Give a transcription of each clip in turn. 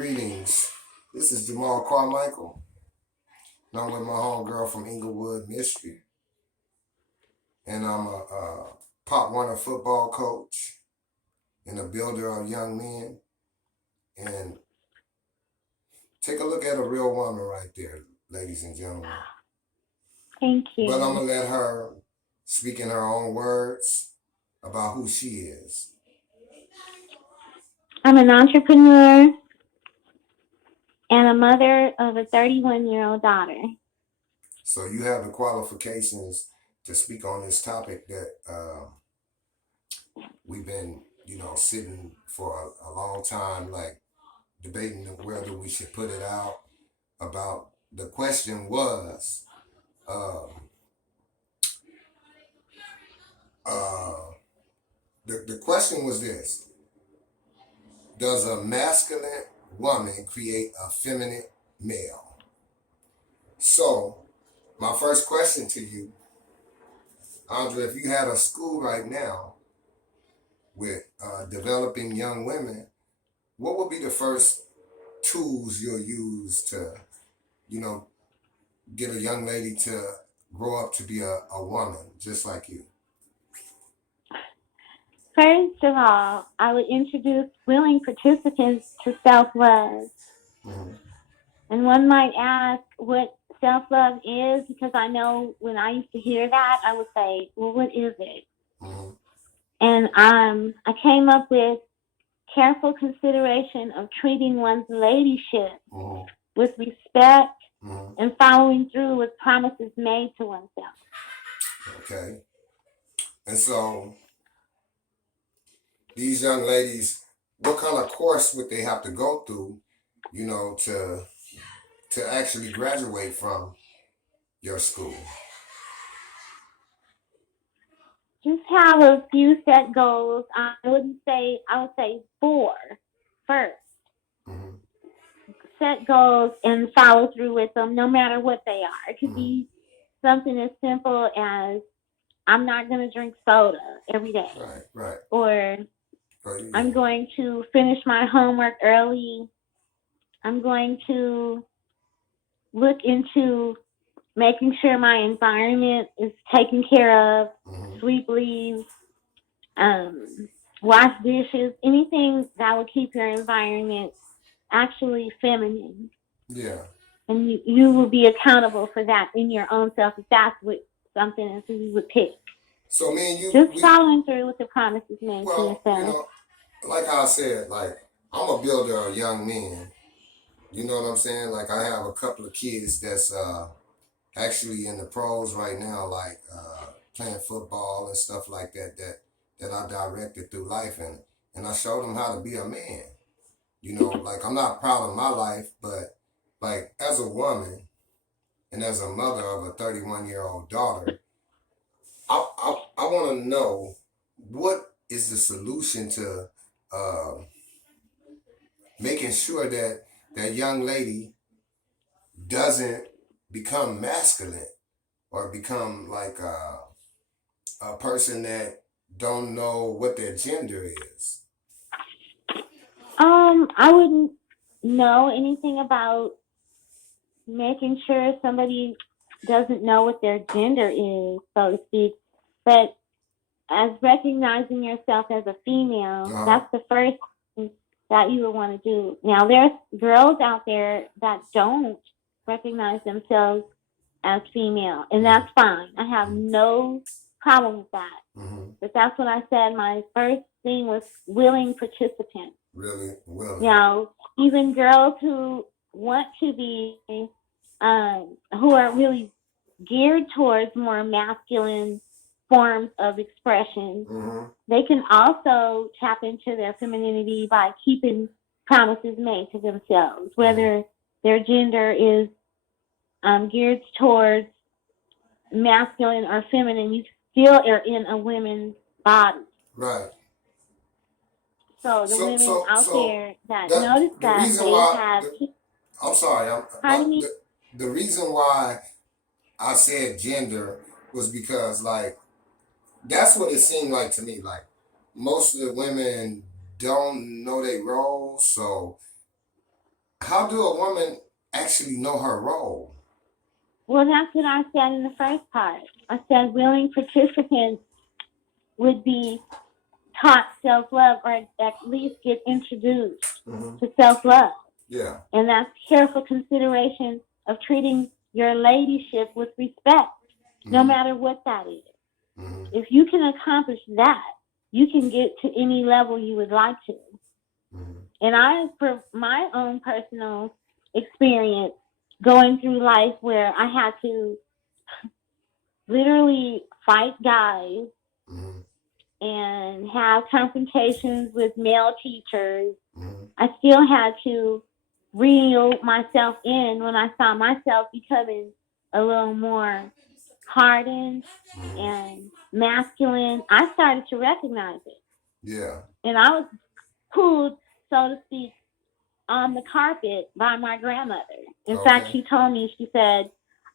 Greetings. This is Jamal Carmichael, and I'm with my homegirl from Inglewood, Michigan. And I'm a Pop Warner football coach and a builder of young men. And take a look at a real woman right there, ladies and gentlemen. Thank But I'm you. going to let her speak in her own words about who she is. I'm an entrepreneur and a mother of a 31-year-old daughter. So you have the qualifications to speak on this topic that we've been, sitting for a long time, like debating whether we should put it out. About the question was, uh, uh, the question was this: does a masculine woman create a feminine male? So, my first question to you, Andre, if you had a school right now with developing young women, what would be the first tools you'll use to, you know, get a young lady to grow up to be a woman just like you? First of all, I would introduce willing participants to self love. Mm-hmm. And one might ask what self love is, because I know when I used to hear that, I would say, well, what is it? Mm-hmm. And I came up with careful consideration of treating one's ladyship Mm-hmm. with respect Mm-hmm. and following through with promises made to oneself. Okay. And so these young ladies, what kind of course would they have to go through, to actually graduate from your school? Just have a few set goals. I would say four first. Mm-hmm. Set goals and follow through with them no matter what they are. It could Mm-hmm. be something as simple as I'm not going to drink soda every day. Right, right. Or Yeah. I'm going to finish my homework early. I'm going to look into making sure my environment is taken care of, Mm-hmm. sweep leaves, wash dishes, anything that will keep your environment actually feminine. Yeah. And you will be accountable for that in your own self if that's what something that you would pick. So me and you, Just following through with the promises made to well, yourself. like I said, like I'm a builder of young men. You know what I'm saying? Like I have a couple of kids that's actually in the pros right now, like playing football and stuff like that I directed through life, and I showed them how to be a man. Like I'm not proud of my life, but like as a woman and as a mother of a 31-year-old daughter, I want to know what is the solution to uh, making sure that that young lady doesn't become masculine or become like a person that don't know what their gender is. I wouldn't know anything about making sure somebody doesn't know what their gender is, so to speak. But as recognizing yourself as a female, Uh-huh. that's the first thing that you would want to do. Now, there's girls out there that don't recognize themselves as female, and that's fine. I have no problem with that. Mm-hmm. But that's what I said. My first thing was willing participants. Really, You willing. know, even girls who want to be, who are really geared towards more masculine forms of expression, Mm-hmm. they can also tap into their femininity by keeping promises made to themselves, Mm-hmm. whether their gender is geared towards masculine or feminine. You still are in a woman's body. Right. So the So women so out so there that that notice the that, reason they why have, I'm sorry, pardon me, the reason why I said gender was because like that's what it seemed like to me. Like most of the women don't know their roles, so how do a woman actually know her role? Well, that's what I said in the first part. I said willing participants would be taught self-love or at least get introduced Mm-hmm. to self-love. Yeah. And that's careful consideration of treating your ladyship with respect, no Mm-hmm. matter what that is. Mm-hmm. If you can accomplish that, you can get to any level you would like to. Mm-hmm. And I, for my own personal experience, going through life where I had to literally fight guys Mm-hmm. and have confrontations with male teachers, Mm-hmm. I still had to reel myself in when I saw myself becoming a little more hardened Mm-hmm. and masculine. I started to recognize it. Yeah. And I was pulled, so to speak, on the carpet by my grandmother. In fact, Okay. she told me, she said,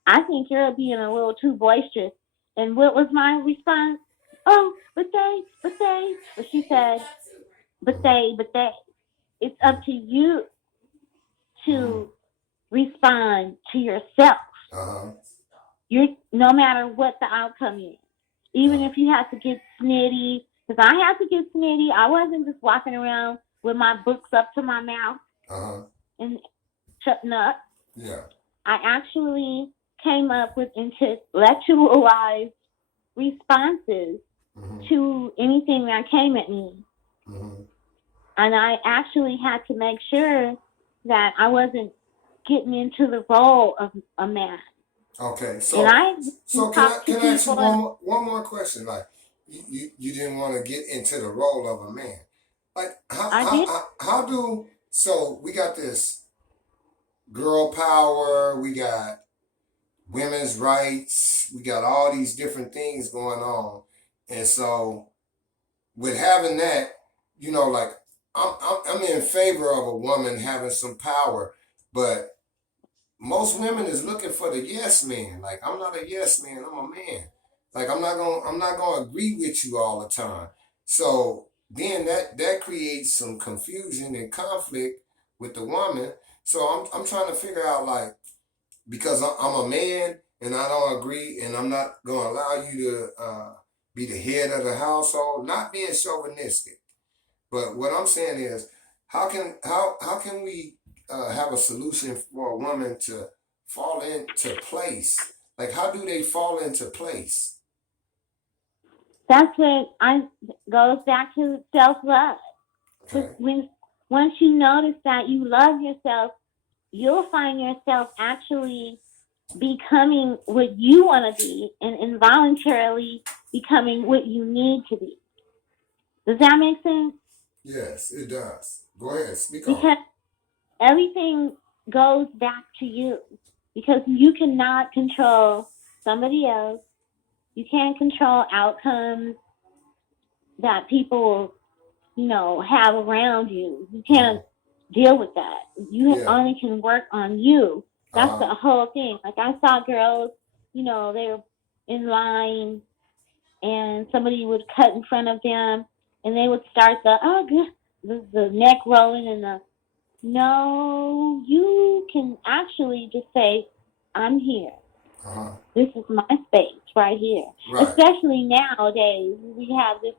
I think you're being a little too boisterous. And what was my response? Oh, but they. But she said, but they. It's up to you Mm-hmm. to respond to yourself. Uh-huh. You're no matter what the outcome is. Even if you have to get snitty, because I had to get snitty. I wasn't just walking around with my books up to my mouth Uh-huh. and shutting up. Yeah. I actually came up with intellectualized responses Mm-hmm. to anything that came at me. Mm-hmm. And I actually had to make sure that I wasn't getting into the role of a man. Okay. And I Can talk to I ask you people, and one more question? Like you didn't want to get into the role of a man. Like I did. how do so we got this girl power, we got women's rights, we got all these different things going on. And so with having that, like I'm in favor of a woman having some power, but most women is looking for the yes man. Like I'm not a yes man, I'm a man. Like I'm not gonna agree with you all the time. So then that creates some confusion and conflict with the woman. So I'm trying to figure out like because I'm a man and I don't agree and I'm not gonna allow you to be the head of the household. Not being chauvinistic, but what I'm saying is, how can we have a solution for a woman to fall into place? Like, how do they fall into place? That's what I goes back to self-love. Because Okay. once you notice that you love yourself, you'll find yourself actually becoming what you want to be and involuntarily becoming what you need to be. Does that make sense? Yes, it does. Go ahead, speak on Because everything goes back to you. Because you cannot control somebody else. You can't control outcomes that people, have around you. You it. Hmm. can't deal with that. You Yeah. only can work on you. Uh That's huh. the whole thing. Like I saw girls, they were in line and somebody would cut in front of them and they would start the neck rolling and the no, you can actually just say, I'm here. Uh huh. This is my space right here. Right. Especially nowadays, we have this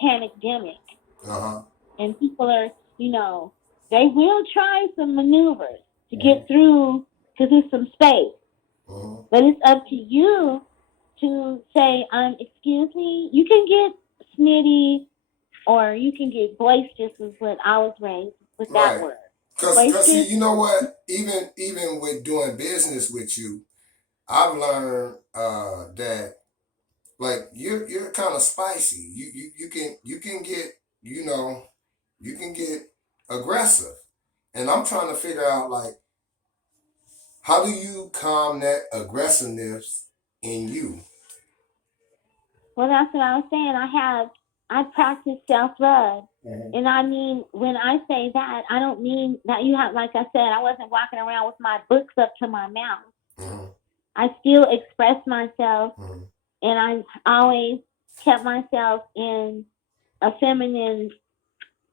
pandemic Uh huh. and people are, they will try some maneuvers to Hmm. get through because there's some space. Hmm. But it's up to you to say, excuse me, you can get snitty or you can get boisterous is what I was raised with that Right. word. Cause see, Boisterous. you know what? Even with doing business with you, I've learned that like you're kind of spicy. You can get you know you can get aggressive, and I'm trying to figure out like how do you calm that aggressiveness in you? Well, that's what I was saying. I practice self-love. Mm-hmm. And I mean, when I say that, I don't mean that you have, like I said, I wasn't walking around with my books up to my mouth. Mm-hmm. I still express myself Mm-hmm. and I always kept myself in a feminine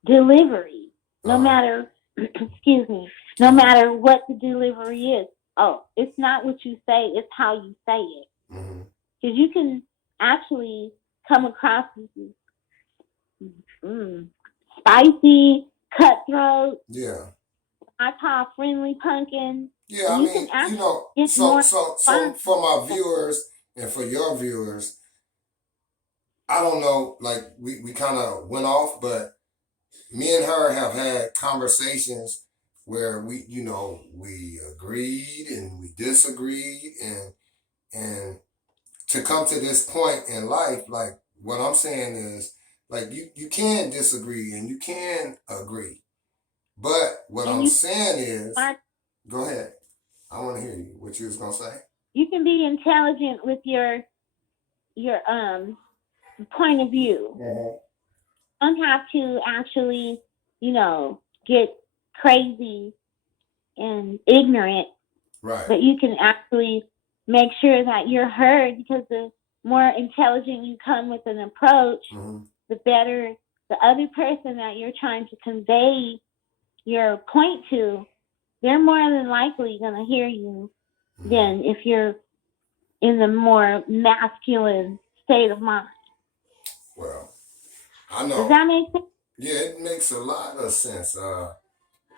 delivery, no Uh-huh. matter. excuse me, no matter what the delivery is. Oh, it's not what you say, it's how you say it. Mm-hmm. Because you can actually come across as spicy, cutthroat, Yeah. I call friendly pumpkin, Yeah, and I you can mean, actually get so more so so fun. for my viewers and for your viewers, I don't know, like we kind of went off, but me and her have had conversations where we agreed and we disagreed and to come to this point in life, like what I'm saying is like you can disagree and you can agree. But what And I'm you saying is, are go ahead. I want to hear you. What you was gonna say? you can be intelligent with your point of view. Mm-hmm. You don't have to actually, get crazy and ignorant, Right. but you can actually make sure that you're heard, because the more intelligent you come with an approach, Mm-hmm. the better the other person that you're trying to convey your point to, they're more than likely going to hear you Mm-hmm. than if you're in the more masculine state of mind. Well, I Does know. that make sense? Yeah, it makes a lot of sense.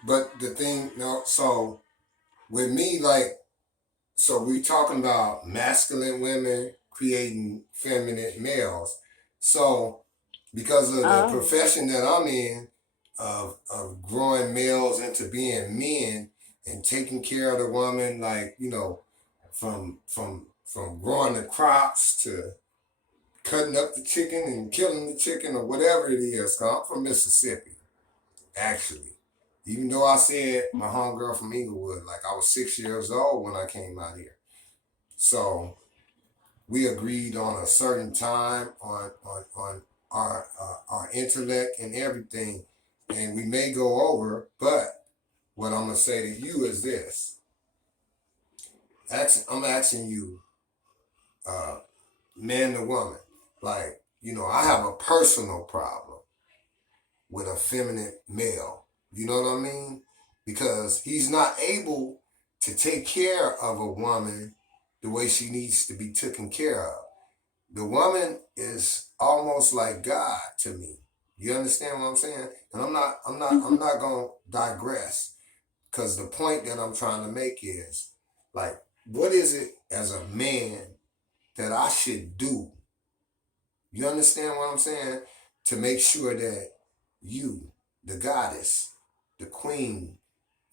But the thing, no, so with me, like, so we talking about masculine women creating feminine males. So because of the Oh, profession that I'm in, of growing males into being men and taking care of the woman, like from growing the crops to cutting up the chicken and killing the chicken or whatever it is. Cause I'm from Mississippi, actually. Even though I said my homegirl from Inglewood, like I was 6 years old when I came out here. So we agreed on a certain time on our intellect and everything, and we may go over. But what I'm gonna say to you is this: I'm asking you, uh, man to woman, like I have a personal problem with a feminine male. You know what I mean? Because he's not able to take care of a woman the way she needs to be taken care of. The woman is almost like God to me. You understand what I'm saying? And I'm not gonna digress because the point that I'm trying to make is like, what is it as a man that I should do? You understand what I'm saying? To make sure that you, the goddess, the queen,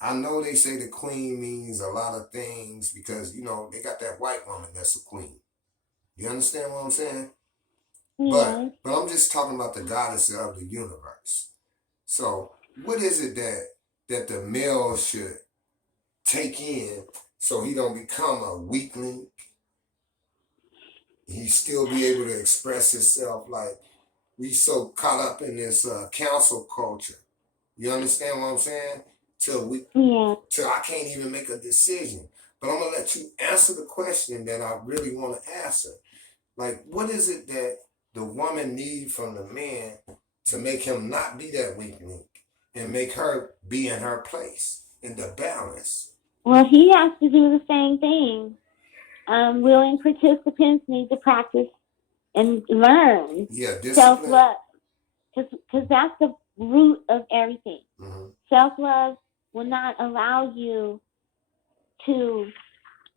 I know they say the queen means a lot of things because, they got that white woman that's a queen. You understand what I'm saying? yeah. But I'm just talking about the goddess of the universe. So what is it that the male should take in so he don't become a weakling? He still be able to express himself. Like we so caught up in this council culture. You understand what I'm saying? Yeah. Till I can't even make a decision. But I'm gonna let you answer the question that I really want to answer. Like, what is it that the woman need from the man to make him not be that weak link and make her be in her place in the balance? Well, he has to do the same thing. Willing participants need to practice and learn Yeah, self discipline. love, because that's the root of everything. Mm-hmm. Self love will not allow you to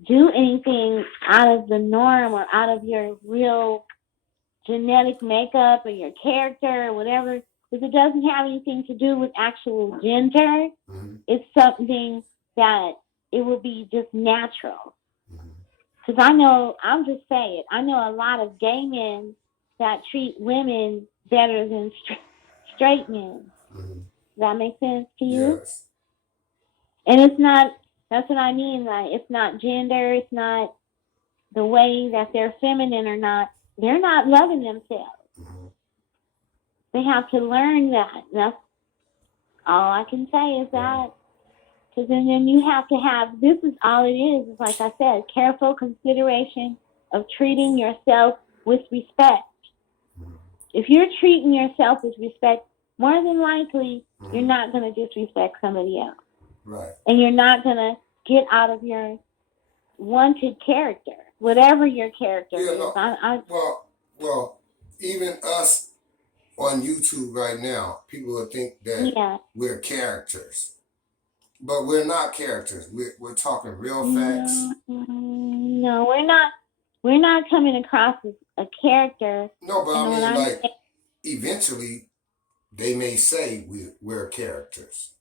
do anything out of the norm or out of your real genetic makeup or your character or whatever, because it doesn't have anything to do with actual gender. Mm-hmm. It's something that it will be just natural. Mm-hmm. Because I know, I'll just say it, I know a lot of gay men that treat women better than straight men. Mm-hmm. Does that make sense to you? Yes. And it's not, that's what I mean. Like, it's not gender, it's not the way that they're feminine or not. They're not loving themselves. Mm-hmm. They have to learn that. That's all I can say is that. Because then you have to have, this is all it is like I said, careful consideration of treating yourself with respect. Mm-hmm. If you're treating yourself with respect, more than likely You're not going to disrespect somebody else. Right. And you're not going to get out of your wanted character, whatever your character Yeah, is. no. Well, even us on YouTube right now, people will think that we're characters. But we're not characters. We're talking real facts. No, we're not. We're not coming across as a character. No, but and I mean, I'm like, eventually they may say we're characters.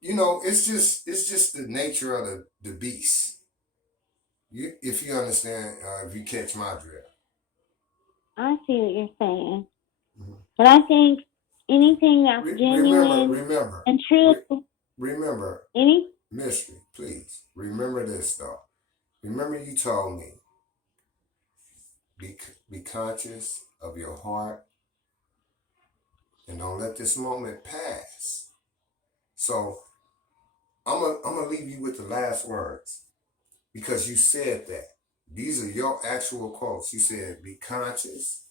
You know, it's just the nature of the beast. If you understand, if you catch my drift. I see what you're saying, Mm-hmm. but I think anything that's genuine remember, and true. Remember, mystery, please. Remember this though. Remember, you told me be conscious of your heart and don't let this moment pass. So I'm gonna leave you with the last words because you said that. These are your actual quotes. You said be conscious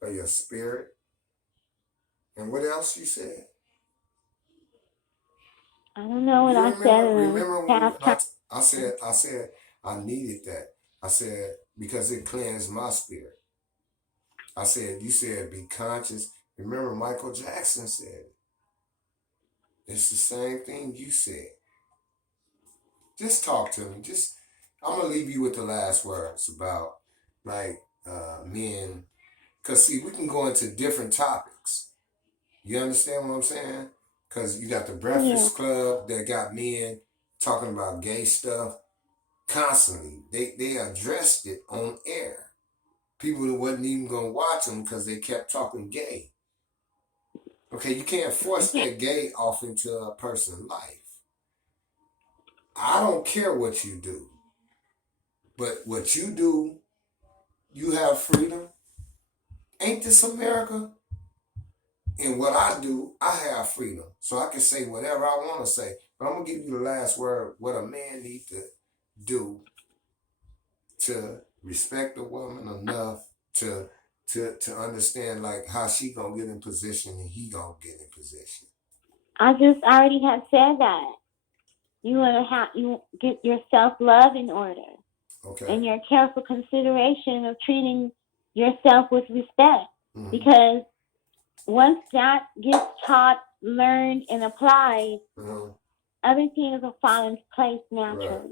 of your spirit. And what else you said? I don't know what I said. Remember when I said I needed that. I said because it cleansed my spirit. I said, you said be conscious. Remember Michael Jackson said it. It's the same thing you said. Just talk to me. I'm gonna leave you with the last words about like men. Cause see, we can go into different topics. You understand what I'm saying? Cause you got the Breakfast Club that got men talking about gay stuff constantly. They addressed it on air. People that wasn't even gonna watch them because they kept talking gay. Okay, you can't force that gay off into a person's life. I don't care what you do. But what you do, you have freedom. Ain't this America? And what I do, I have freedom. So I can say whatever I want to say. But I'm going to give you the last word. What a man needs to do to respect a woman enough to understand like how she going to get in position and he going to get in position. I already have said that. You want to get your self-love in order. Okay. And your careful consideration of treating yourself with respect. Mm-hmm. Because once that gets taught, learned, and applied, other things will fall into place naturally. Right.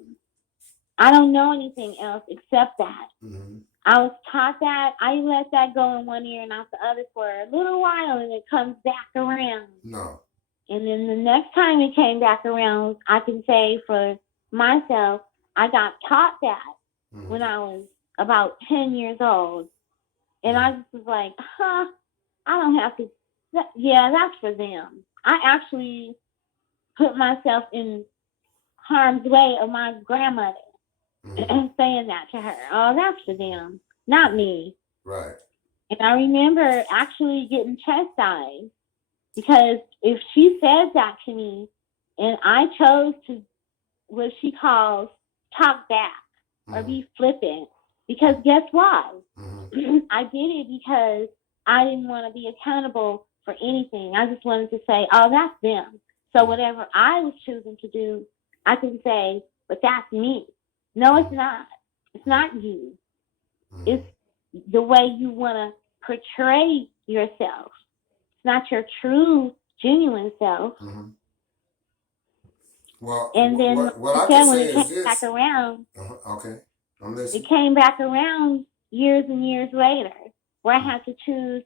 I don't know anything else except that. Mm-hmm. I was taught that. I let that go in one ear and out the other for a little while, and it comes back around. No. And then the next time it came back around, I can say for myself, I got taught that when I was about 10 years old. And I just was like, I don't have to. Yeah, that's for them. I actually put myself in harm's way of my grandmother and saying that to her. Oh, that's for them, not me. Right. And I remember actually getting chastised because if she says that to me and I chose to what she calls talk back or be flippant, because guess what? I did it because I didn't want to be accountable for anything. I just wanted to say, oh, that's them. So whatever I was choosing to do, I can say, but that's me. No, it's not. It's not you. It's the way you want to portray yourself. It's not your true, genuine self. Well, and then what I can say when it came back around, okay, I'm listening. It came back around years and years later, where I had to choose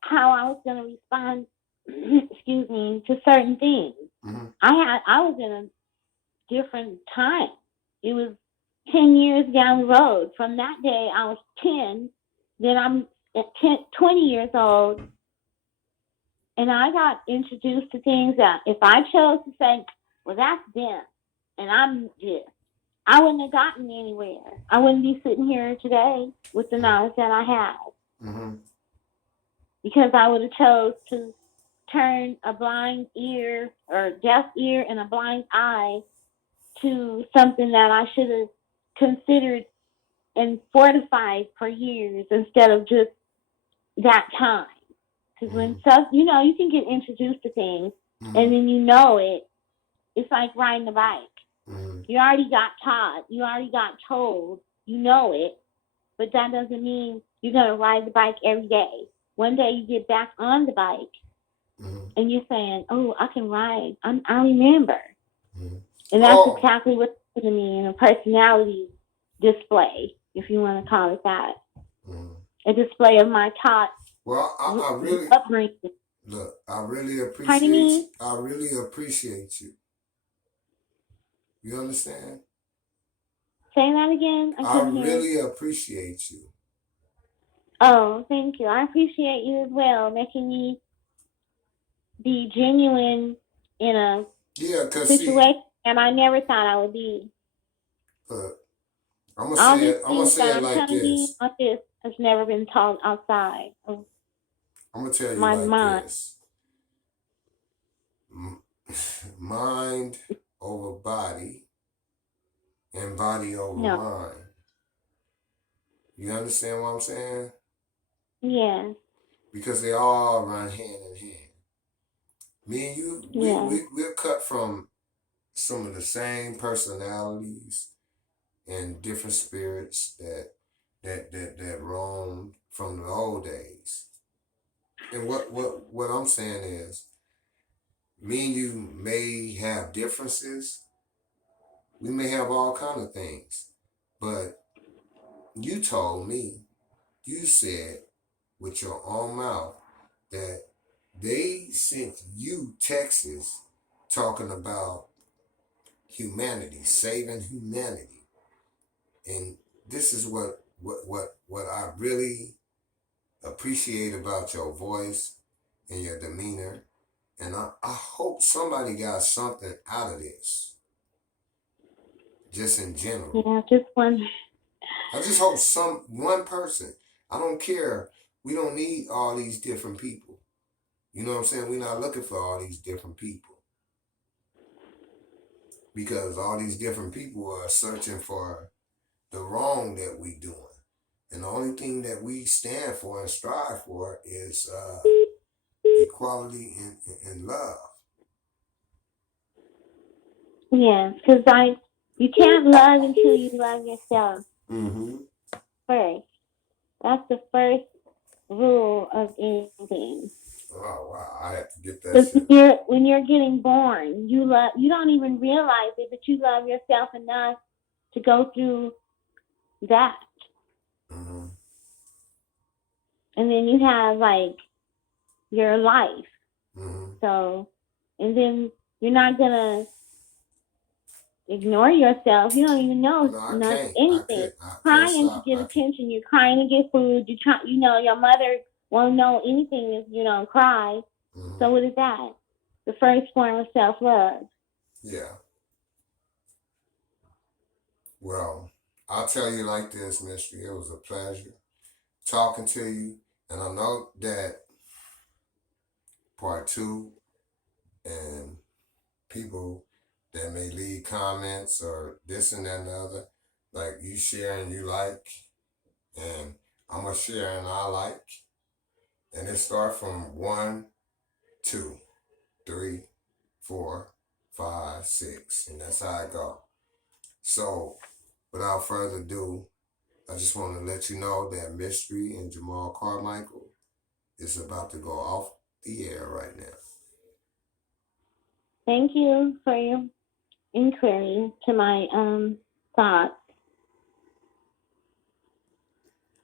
how I was going to respond. Excuse me, to certain things. I was in a different time. It was 10 years down the road. From that day, I was 10. Then I'm 20 years old, and I got introduced to things that if I chose to say, well, that's them, and I'm this, I wouldn't have gotten anywhere. I wouldn't be sitting here today with the knowledge that I have. Because I would have chose to turn a blind ear or deaf ear and a blind eye to something that I should have considered and fortified for years instead of just that time. Because when stuff, you know, you can get introduced to things, and then you know it. It's like riding a bike. You already got taught. You already got told. You know it. But that doesn't mean you're going to ride the bike every day. One day you get back on the bike, and you're saying, oh, I can ride. I remember. And that's exactly what happened to me in a personality display, if you want to call it that. A display of my taught I really upbringing. look. I really appreciate you. You understand? Say that again. I really appreciate you. Oh, thank you. I appreciate you as well, making me be genuine in a situation and I never thought I would be. I'm gonna say it like this. This has never been taught outside of I'm gonna tell you my like mind. this. Mind over body and body over mind. You understand what I'm saying? Yes. Because they all run hand in hand. Me and you, we're cut from some of the same personalities and different spirits that roam from the old days. And what I'm saying is, me and you may have differences. We may have all kind of things. But you told me, you said with your own mouth that they sent you texts talking about humanity, saving humanity. And this is what I really appreciate about your voice and your demeanor. And I hope somebody got something out of this. Just in general. Yeah, just one. I just hope one person. I don't care. We don't need all these different people. You know what I'm saying? We're not looking for all these different people. Because all these different people are searching for the wrong that we doing. And the only thing that we stand for and strive for is equality and love. Yes, because you can't love until you love yourself first. That's the first rule of anything. Oh wow, I have to get that shit. When you're getting born, you don't even realize it, but you love yourself enough to go through that. And then you have like your life. So, and then you're not gonna ignore yourself. You don't even know anything. Crying to get attention. You're crying to get food. Your mother won't know anything if you don't cry. So what is that? The first form of self-love. Yeah. Well, I'll tell you like this, Mystery. It was a pleasure talking to you. And I know that part 2 and people that may leave comments or this and that and the other, like you share and you like, and I'm going to share and I like. And it starts from 1, 2, 3, 4, 5, 6. And that's how it goes. So, without further ado, I just want to let you know that Mystery and Jamal Carmichael is about to go off the air right now. Thank you for your inquiry to my thoughts.